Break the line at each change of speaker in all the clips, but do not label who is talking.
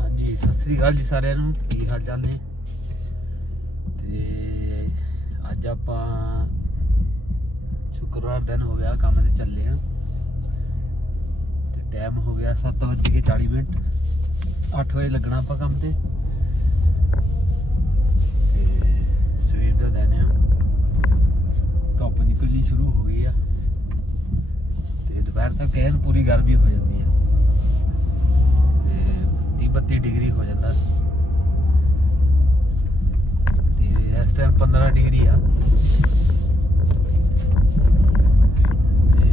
ਹਾਂਜੀ, ਸਤਿ ਸ੍ਰੀ ਅਕਾਲ ਜੀ ਸਾਰਿਆਂ ਨੂੰ। ਕੀ ਹਾਲ ਚਾਲ ਨੇ? ਤੇ ਅੱਜ ਆਪਾਂ ਸ਼ੁੱਕਰਵਾਰ ਦਿਨ ਹੋ ਗਿਆ ਕੰਮ ਤੇ ਚੱਲੇ ਆ। ਤੇ ਟਾਈਮ ਹੋ ਗਿਆ 7:40 ਮਿੰਟ। 8 ਵਜੇ ਲੱਗਣਾ ਆਪਾਂ ਕੰਮ ਤੇ। ਤੇ ਸਵੇਰ ਦਾ ਦਿਨ ਆ। ਧੁੱਪ ਨਿਕਲਣੀ ਸ਼ੁਰੂ ਹੋ ਗਈ ਆ। ਦੁਪਹਿਰ ਤੱਕ ਐਨ ਪੂਰੀ ਗਰਮੀ ਹੋ ਜਾਂਦੀ ਆ ਤੇ 30 32 ਡਿਗਰੀ ਹੋ ਜਾਂਦਾ। ਤੇ ਇਸ ਟਾਈਮ 15 ਡਿਗਰੀ ਆ ਤੇ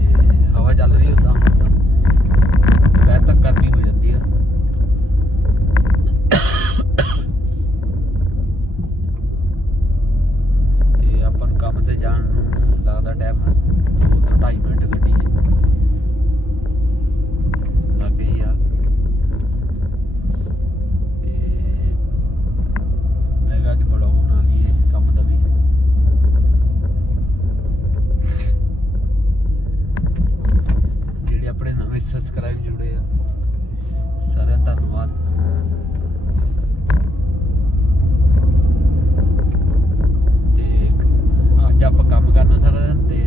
ਹਵਾ ਚੱਲ ਰਹੀ ਹੁੰਦਾ ਹੁਣ ਤਾਂ ਦੁਪਹਿਰ ਤੱਕ ਗਰਮੀ ਹੋ ਜਾਂਦੀ ਆ ਤੇ ਆਪਾਂ ਨੂੰ ਕੰਮ ਤੇ ਜਾਣ ਨੂੰ ਲੱਗਦਾ ਟਾਈਮ ਦੋ ਤੋਂ ਢਾਈ ਮਿੰਟ ਗੱਡੀ 'ਚ ਲੱਗ ਗਈ ਆ ਤੇ ਮੈਂ ਕਿਹਾ ਅੱਜ ਬਲੌਗ ਬਣਾ ਲਈਏ ਕੰਮ ਦਾ ਵੀ ਜਿਹੜੇ ਆਪਣੇ ਨਵੇਂ ਸਬਸਕ੍ਰਾਈਬ ਜੁੜੇ ਆ। ਸਾਰਿਆਂ ਦਾ ਧੰਨਵਾਦ ਤੇ ਅੱਜ ਆਪਾਂ ਕੰਮ ਕਰਨਾ ਸਾਰਾ ਦਿਨ ਤੇ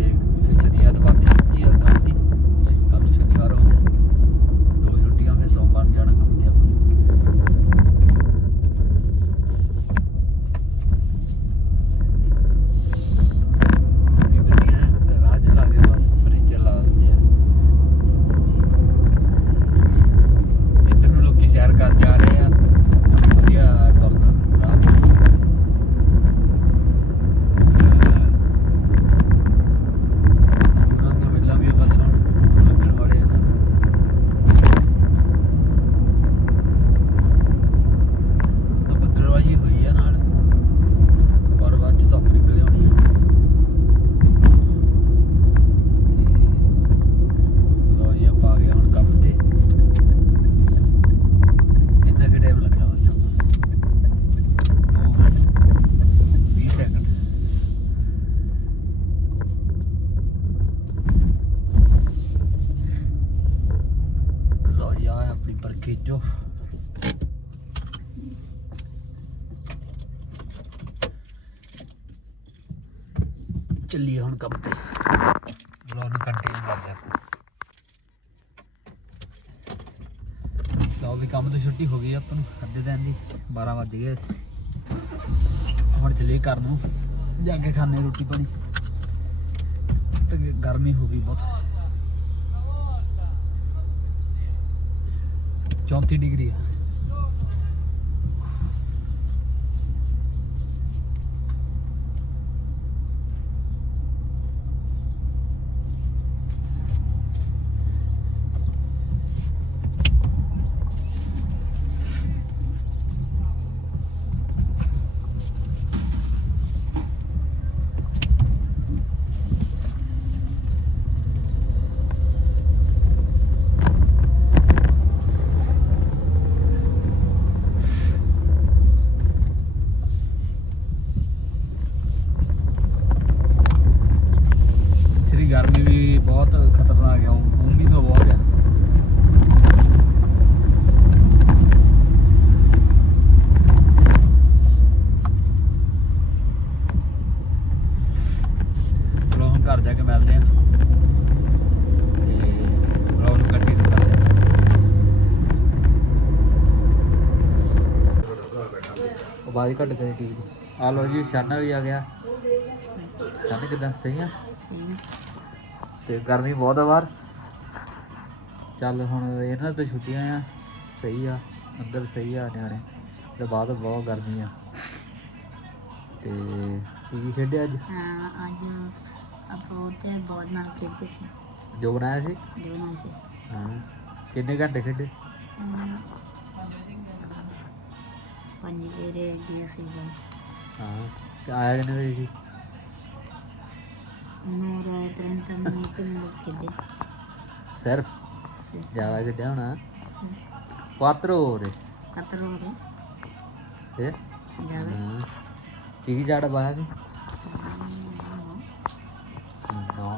ਫਿਰ ਸ਼ਨੀਵਾਰ ਤੋਂ ਬਾਅਦ ਛੁੱਟੀ ਆ ਕੰਮ ਦੀ ਕੱਲ ਨੂੰ ਸ਼ਨੀਵਾਰ ਹੋ ਗਿਆ ਦੋ ਛੁੱਟੀਆਂ ਫਿਰ ਸੋਮਵਾਰ ਨੂੰ ਜਾਣਾ ਕੰਮ ਤੇ ਆਪਾਂ ਤੇ ਗੱਡੀਆਂ ਰਾਹ 'ਚ ਲਾ ਕੇ ਬਸ ਫਰਿੱਜ ਲਾ ਦਿੰਦੇ ਆ ਇੱਧਰ ਨੂੰ ਲੋਕੀ ਸੈਰ ਕਰਨ ਜਾ ਰਹੇ ਆ ਵਧੀਆ ਤੁਰਨ ਰਾਹ ਤੇ ਉਹਨਾਂ ਦੇ ਵੇਲਾ ਵੀ ਬਸ ਹੁਣ ਲੱਗਣ ਵਾਲੇ ਆ ਨਾ ਤਾਂ ਬੱਦਲਵਾਜੀ ਹੋਈ ਆ ਨਾਲ ਪਰ ਬਾਅਦ ਚ ਧੁੱਪ ਨਿਕਲ ਆਉਣੀ ਆ ਤੇ ਲੋ ਜੀ ਆਪਾਂ ਆ ਗਏ ਹੁਣ ਕੰਮ ਤੇ ਕਿੰਨਾ ਕੁ ਟਾਈਮ ਲੱਗਾ ਬਸ ਦੋ ਮਿੰਟ 20 ਸੈਕਿੰਡ ਲੋ ਜੀ ਆ ਆਪਣੀ ਪਰਕੇਜੋ ਚੱਲੀਏ ਹੁਣ ਕੰਮ ਤੇ। ਬਲੌਗ ਨੂੰ ਕੰਟੀਨਿਊ ਕਰਦੇ ਆਪਾਂ ਲਓ ਵੀ, ਕੰਮ ਤੋਂ ਛੁੱਟੀ ਹੋ ਗਈ ਆਪਾਂ ਨੂੰ, ਅੱਧੇ ਦਿਨ ਦੀ 12 ਵੱਜ ਗਏ। ਹੁਣ ਚੱਲੀਏ ਘਰ ਨੂੰ, ਜਾ ਕੇ ਖਾਣੇ, ਰੋਟੀ ਪਾਣੀ। ਤੇ ਗਰਮੀ ਹੋ ਗਈ ਬਹੁਤ। 34 ਡਿਗਰੀ ਆ ਤੇਰੀ ਗਰਮੀ ਵੀ ਬਹੁਤ ਖਤਰਨਾਕ ਹੈ ਉਮੀ ਤੋਂ ਬਹੁਤ ਚਲੋ, ਹੁਣ ਘਰ ਜਾ ਕੇ ਮਿਲਦੇ ਆ। ਤੇ ਬਲੌਗ ਨੂੰ ਕੰਟੀਨਿਊ ਕਰਦੇ ਆ। ਆਵਾਜ਼ ਘੱਟ ਕਰੀ ਠੀਕ ਆ ਲੋ ਜੀ, ਸ਼ਾਨਾ ਵੀ ਆ ਗਿਆ। ਸ਼ਾਨਾ ਕਿਦਾਂ? ਸਹੀ ਆ। ਤੇ ਗਰਮੀ ਬਹੁਤ ਆ ਬਾਹਰ। ਚੱਲ ਹੁਣ ਇਹਨਾਂ ਤੋਂ ਛੁੱਟੀਆਂ ਆ। ਸਹੀ ਆ ਅੰਦਰ ਸਹੀ ਆ ਨਿਆਣੇ। ਤੇ ਬਾਅਦ ਬਹੁਤ ਗਰਮੀ ਆ। ਤੇ ਕੀ ਖੇਡਿਆ ਅੱਜ?
ਹਾਂ ਅੱਜ ਆਪਾਂ ਉੱਥੇ ਬਹੁਤ ਨਾਲ ਖੇਡਦੇ ਸੀ।
ਜੋ ਬਣਾਇਆ ਸੀ?
ਦੋਨਾਂ ਸੀ।
ਹਾਂ। ਕਿੰਨੇ ਘੰਟੇ ਖੇਡੇ?
ਪੰਜ ਵੇਰੇ ਗਏ। ਸੀ
ਹਾਂ ਤੇ ਆਇਆ ਕਿੰਨੇ ਵਜੇ ਸੀ? ਸਿਰਫ? ਜ਼ਿਆਦਾ ਖੇਡਿਆ ਹੋਣਾ? 4 ore
ਕਤਰੋ ਰੇ
ਤੇ
ਜ਼ਿਆਦਾ।
ਹਾਂ। ਕੀ ਕੀ ਪਾਇਆ ਸੀ
ਹਮ,
ਨੋ।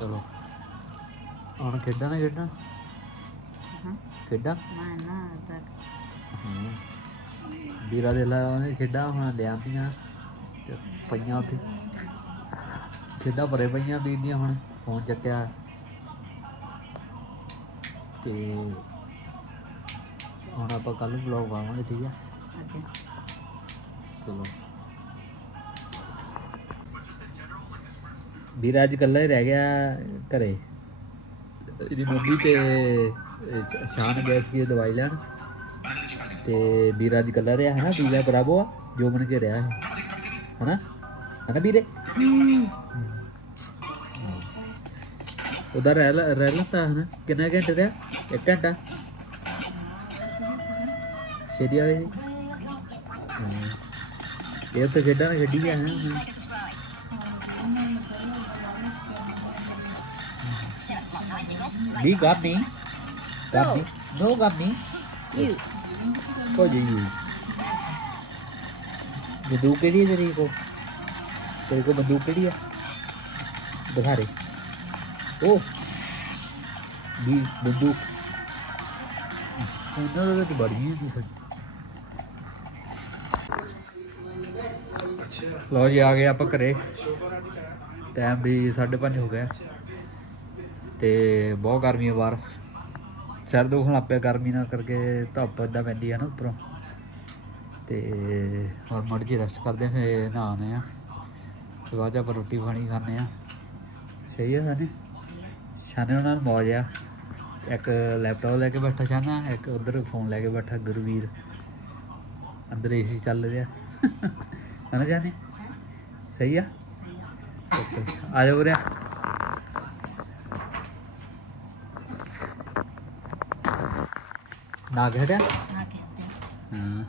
ਚਲੋ। ਹੁਣ ਖੇਡਾਂ ਨਾ ਖੇਡਾਂ?
ਹਾਂ।
ਖੇਡਾਂ?
ਮੈਂ ਨਾ ਤੱਕ
ਹਾਂ। ਵੀਰਾ ਦੇ ਲਾ ਉਹਨੇ ਖੇਡਾਂ ਹੁਣ ਲਿਆਂਦੀਆਂ ਤੇ ਪਈਆਂ ਉੱਥੇ। ਖੇਡਾਂ ਭਰੇ ਪਈਆਂ ਦੀਆਂ ਹੁਣ ਫੋਨ ਚੱਕਿਆ। ਤੇ ਹੁਣ ਆਪਾਂ ਕੱਲ ਨੂੰ ਵਲੌਗ ਪਾਵਾਂਗੇ ਠੀਕ
ਓਕੇ
ਚਲੋ। ਵੀਰ ਅੱਜ ਇਕੱਲਾ ਹੀ ਰਹਿ ਗਿਆ ਘਰੇ? ਇਹਦੀ ਮੰਮੀ ਤੇ ਸ਼ਾਨ ਗਏ ਸੀ ਦਵਾਈ ਲੈਣ। ਤੇ ਵੀਰ ਅੱਜ ਇਕੱਲਾ ਰਿਹਾ ਹੈ ਨਾ ਵੀਰਾ ਬਰਾਬੋ ਜੋ ਬਣ ਕੇ ਰਿਹਾ ਹੈ। ਹਨਾ? ਹਨਾ ਵੀਰੇ? ਉਧਰ ਰਹਿ ਲ- ਰਹਿ ਲਤਾ ਹਨਾ। ਕਿੰਨਾ ਘੰਟੇ ਰਿਹਾ ਇੱਕ ਘੰਟਾ। ਛੇਤੀ ਆਵੇ ਹਾਂ। ਇਹ ਤਾਂ ਖੇਡਾਂ ਨਾਲ ਖੇਡੀ ਹੈ। ਵੀ got me got me no got me
you.
ਹੋ ਜੀ ਬੰਦੂਕ ਕਿਹੜੀ ਹੈ ਤੇਰੀ ਕੋ ਤੇਰੇ ਕੋ ਬੰਦੂਕ ਕਿਹੜੀ ਹੈ ਦਿਖਾ ਦੇ। ਉਹ ਵੀ ਬੰਦੂਕ। ਉਹਨਾਂ ਦੇ ਵਿੱਚ ਬੜੀ ਹੈ ਜੀ ਲਓ ਜੀ, ਆ ਗਏ ਆਪਾਂ ਘਰੇ। ਟਾਈਮ ਵੀ 5:30 ਹੋ ਗਿਆ ਤੇ ਬਹੁਤ ਗਰਮੀ ਹੈ ਬਾਹਰ। ਸਿਰ ਦੁਖਣ ਲੱਗ ਪਿਆ ਗਰਮੀ ਨਾਲ ਕਰਕੇ ਧੁੱਪ ਏਦਾਂ ਪੈਂਦੀ ਆ ਨਾ ਉੱਪਰੋਂ। ਤੇ ਹੁਣ ਮੜ ਜੀ ਰੈਸਟ ਕਰਦੇ ਹਾਂ ਫੇ ਨਹਾਉਂਦੇ ਆ। ਤੇ ਬਾਅਦ 'ਚ ਆਪਾਂ ਰੋਟੀ ਪਾਣੀ ਖਾਂਦੇ ਆ ਸਹੀ ਹੈ ਸਾਨੇ? ਸ਼ਾਨੇ ਉਹਨਾਂ ਨੂੰ ਮੌਜ ਆ। ਇੱਕ ਲੈਪਟਾਪ ਲੈ ਕੇ ਬੈਠਾ ਸ਼ਾਨਾ ਇੱਕ ਉਧਰ ਫੋਨ ਲੈ ਕੇ ਬੈਠਾ ਗੁਰਵੀਰ। ਅੰਦਰ ਏਸੀ ਚੱਲ ਰਿਹਾ। ਹਨਾ ਜਾਨੇ? ਸਹੀ ਆ? ਆ ਜਾਓ ਵੀਰੇ ਨਾ ਘੜਿਆ
ਨਾ ਕਹਿੰਦੇ
ਹਾਂ।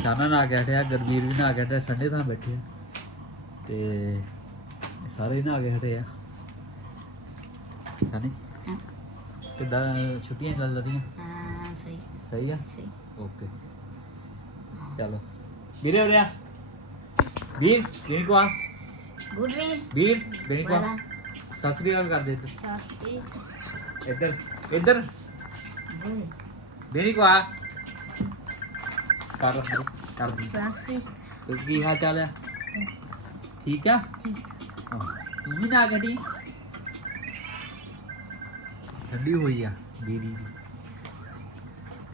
ਸ਼ਾਨਾ ਨਾ ਕੇ ਹਟਿਆ ਗਰਵੀਰ ਵੀ ਨਾ ਕੇ ਹਟਿਆ ਠੰਡੇ ਥਾਂ ਬੈਠੇ ਆ। ਤੇ ਸਾਰੇ ਨਾ ਕੇ ਹਟੇ ਆ। ਸਾਨੀ ਕਿੱਦਾਂ ਛੁੱਟੀਆਂ ਚੱਲ ਰਹੀਆਂ?
ਹਾਂ ਸਹੀ।
ਸਹੀ ਆ?
ਸਹੀ।
ਓਕੇ। ਚਲੋ। ਵੀਰੇ ਉਰਿਆ ਵੀਰ ਦੇਣੀ ਕੋ ਆ
ਗੁੱਡ ਵੇ
ਵੀਰ ਦੇਣੀ ਕੋ
ਵਾਲਾ।
ਸਤਿ ਸ੍ਰੀ ਅਕਾਲ ਕਰ ਦੇ ਇੱਧਰ।
ਸਾਸੀ
ਇੱਧਰ ਇੱਧਰ।
ਬੋਲ
ਦੇਣੀ ਕੋ ਆ ਕਰ ਕਰ ਦੀ।
ਸਾਸੀ
ਤੇ ਕੀ ਹਾਲ ਚਾਲ ਹੈ ਠੀਕ ਆ? ਹਾਂ। ਤੂੰ ਵੀ ਨਾ ਘਟੀ ਠੰਡੀ ਹੋਈ ਆ ਵੀਰੀ ਦੀ।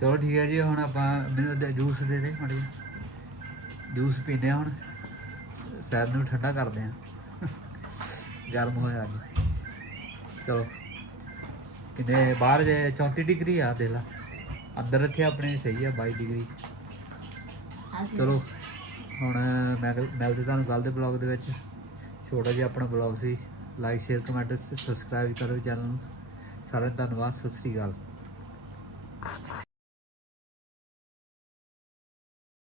ਚਲੋ ਠੀਕ ਹੈ ਜੀ, ਹੁਣ ਆਪਾਂ ਮੈਨੂੰ ਦੇ ਜੂਸ ਦੇ ਦੇ ਮੜੀ ਜੂਸ ਪੀਨੇ ਆ ਹੁਣ। ਸੈਰ ਨੂੰ ਠੰਡਾ ਕਰਦੇ ਆ। ਗਰਮ ਹੋਇਆ ਜੀ ਚਲੋ। ਕਿਤੇ ਬਾਹਰ ਜੇ 34 ਡਿਗਰੀ ਆ, ਦੇਖ ਲਾ। ਅੰਦਰ ਇੱਥੇ ਆਪਣੇ ਸਹੀ ਆ 22 ਡਿਗਰੀ। ਚਲੋ, ਹੁਣ ਮੈਂ ਮਿਲਦੇ ਤੁਹਾਨੂੰ ਕੱਲ ਦੇ ਬਲੌਗ ਦੇ ਵਿੱਚ ਛੋਟਾ ਜਿਹਾ ਆਪਣਾ ਬਲੌਗ ਸੀ। ਲਾਈਕ ਸ਼ੇਅਰ ਕਮੈਂਟ ਸਬਸਕ੍ਰਾਈਬ ਕਰੋ ਚੈਨਲ ਨੂੰ। ਸਾਰਿਆਂ ਦਾ ਧੰਨਵਾਦ, ਸਤਿ ਸ੍ਰੀ ਅਕਾਲ।